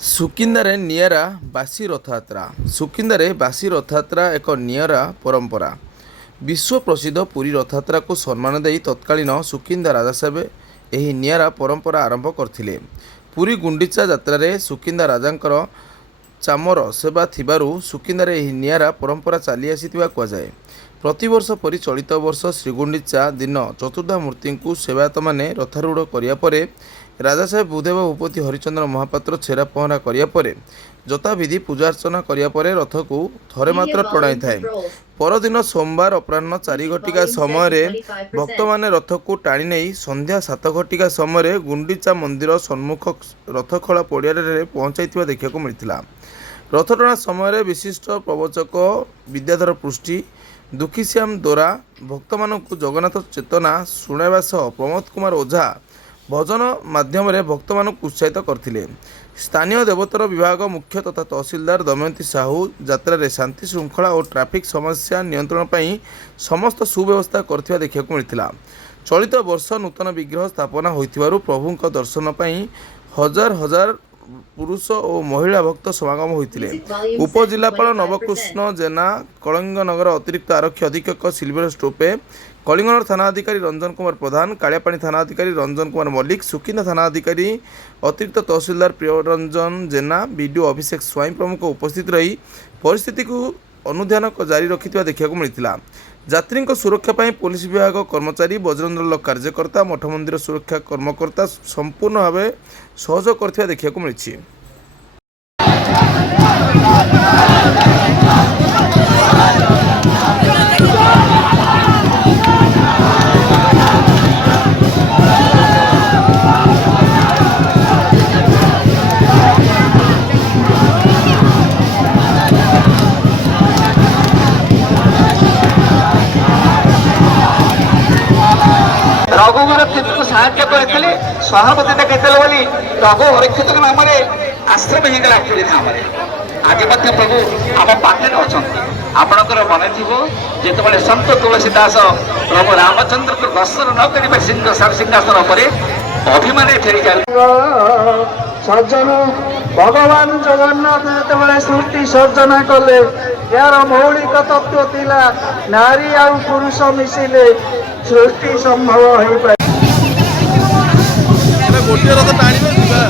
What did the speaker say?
ସୁକିନ୍ଦାରେ ନିଆରା ବାସି ରଥଯାତ୍ରା। ସୁକିନ୍ଦାରେ ବାସି ରଥଯାତ୍ରା ଏକ ନିଆରା ପରମ୍ପରା। ବିଶ୍ୱ ପ୍ରସିଦ୍ଧ ପୁରୀ ରଥଯାତ୍ରାକୁ ସମ୍ମାନ ଦେଇ ତତ୍କାଳୀନ ସୁକିନ୍ଦା ରାଜାସାହେବ ଏହି ନିଆରା ପରମ୍ପରା ଆରମ୍ଭ କରିଥିଲେ। ପୁରୀ ଗୁଣ୍ଡିଚା ଯାତ୍ରାରେ ସୁକିନ୍ଦା ରାଜାଙ୍କର ଚାମର ସେବା ଥିବାରୁ ସୁକିନ୍ଦାରେ ଏହି ନିଆରା ପରମ୍ପରା ଚାଲି ଆସିଥିବା କୁହାଯାଏ। ପ୍ରତିବର୍ଷ ପରି ଚଳିତ ବର୍ଷ ଶ୍ରୀଗୁଣ୍ଡିଚା ଦିନ ଚତୁର୍ଦ୍ଧାମୂର୍ତ୍ତିଙ୍କୁ ସେବାୟତମାନେ ରଥାରୂଢ଼ କରିବା ପରେ ରାଜାସାହେବ ଭୂଦେବ ଭୂପତି ହରିଚନ୍ଦ୍ର ମହାପାତ୍ର ଛେରା ପହଁରା କରିବା ପରେ ଯଥାବିଧି ପୂଜାର୍ଚ୍ଚନା କରିବା ପରେ ରଥକୁ ଥରେ ମାତ୍ର ଟଣାଇଥାଏ। ପରଦିନ ସୋମବାର ଅପରାହ୍ନ 4 ଘଟିକା ସମୟରେ ଭକ୍ତମାନେ ରଥକୁ ଟାଣି ନେଇ ସନ୍ଧ୍ୟା 7 ଘଟିକା ସମୟରେ ଗୁଣ୍ଡିଚା ମନ୍ଦିର ସମ୍ମୁଖ ରଥଖଳା ପଡ଼ିଆରେ ପହଞ୍ଚାଇଥିବା ଦେଖିବାକୁ ମିଳିଥିଲା। ରଥଟଣା ସମୟରେ ବିଶିଷ୍ଟ ପ୍ରବଚକ ବିଦ୍ୟାଧର ପୃଷ୍ଟି, ଦୁଃଖୀଶ୍ୟାମ ଦୋରା ଭକ୍ତମାନଙ୍କୁ ଜଗନ୍ନାଥ ଚେତନା ଶୁଣାଇବା ସହ ପ୍ରମୋଦ କୁମାର ଓଝା ଭଜନ ମାଧ୍ୟମରେ ଭକ୍ତମାନଙ୍କୁ ଉତ୍ସାହିତ କରିଥିଲେ। ସ୍ଥାନୀୟ ଦେବୋତ୍ତର ବିଭାଗ ମୁଖ୍ୟ ତଥା ତହସିଲଦାର ଦମୟନ୍ତୀ ସାହୁ ଯାତ୍ରାରେ ଶାନ୍ତି ଶୃଙ୍ଖଳା ଓ ଟ୍ରାଫିକ୍ ସମସ୍ୟା ନିୟନ୍ତ୍ରଣ ପାଇଁ ସମସ୍ତ ସୁବ୍ୟବସ୍ଥା କରିଥିବା ଦେଖିବାକୁ ମିଳିଥିଲା। ଚଳିତ ବର୍ଷ ନୂତନ ବିଗ୍ରହ ସ୍ଥାପନା ହୋଇଥିବାରୁ ପ୍ରଭୁଙ୍କ ଦର୍ଶନ ପାଇଁ ହଜାର ହଜାର ପୁରୁଷ ଓ ମହିଳା ଭକ୍ତ ସମାଗମ ହୋଇଥିଲେ। ଉପଜିଲ୍ଲାପାଳ ନବକୃଷ୍ଣ ଜେନା, କଳିଙ୍ଗନଗର ଅତିରିକ୍ତ ଆରକ୍ଷୀ ଅଧୀକ୍ଷକ ସିଲଭେଷ୍ଟର ଟୋପେ, କଳିଙ୍ଗନଗର ଥାନା ଅଧିକାରୀ ରଞ୍ଜନ କୁମାର ପ୍ରଧାନ, କାଳିଆପାଣି ଥାନା ଅଧିକାରୀ ରଞ୍ଜନ କୁମାର ମଲ୍ଲିକ, ସୁକିନ୍ଦା ଥାନା ଅଧିକାରୀ ଅତିରିକ୍ତ ତହସିଲଦାର ପ୍ରିୟରଞ୍ଜନ ଜେନା, ବିଡିଓ ଅଭିଷେକ ସ୍ୱାଇଁ ପ୍ରମୁଖ ଉପସ୍ଥିତ ରହି ପରିସ୍ଥିତିକୁ ଅନୁଧ୍ୟାନ ଜାରି ରଖିଥିବା ଦେଖିବାକୁ ମିଳିଥିଲା। ଯାତ୍ରୀଙ୍କ ସୁରକ୍ଷା ପାଇଁ ପୋଲିସ ବିଭାଗ କର୍ମଚାରୀ, ବଜରଙ୍ଗ ଦଳ କାର୍ଯ୍ୟକର୍ତ୍ତା, ମଠ ମନ୍ଦିର ସୁରକ୍ଷା କର୍ମକର୍ତ୍ତା ସମ୍ପୂର୍ଣ୍ଣ ଭାବେ ସହଯୋଗ କରିଥିବା ଦେଖିବାକୁ ମିଳିଛି। ରଘୁବର ତୀର୍ଥକୁ ସାହାଯ୍ୟ କରିଥିଲେ, ସହାନୁଭୂତି ଦେଖାଇଥିଲେ ବୋଲି ରଘୁ ହରିକ୍ଷେତ୍ରଙ୍କ ନାମରେ ଆଶ୍ରମ ହେଇଗଲା ଆକ୍ଚୁଆଲି ନାମରେ। ଆଜି ମଧ୍ୟ ପ୍ରଭୁ ଆମ ପାଖରେ ଅଛନ୍ତି। ଆପଣଙ୍କର ମନେ ଥିବ ଯେତେବେଳେ ସନ୍ତ ତୁଳସୀ ଦାସ ପ୍ରଭୁ ରାମଚନ୍ଦ୍ରଙ୍କୁ ଦର୍ଶନ ନ କରିବା ସିଂହାସନ ଉପରେ ଅଭିମାନେ ଫେରି ସର୍ଜନ ଭଗବାନ ଜଗନ୍ନାଥ ଯେତେବେଳେ ସୃଷ୍ଟି ସର୍ଜନା କଲେ, ଏହାର ମୌଳିକ ତତ୍ତ୍ୱ ଥିଲା ନାରୀ ଆଉ ପୁରୁଷ ମିଶିଲେ ସୃଷ୍ଟି ସମ୍ଭବ ହୋଇପାରେ। ଗୋଟିଏ ରଥ ଟାଣିବେ ଯିବା।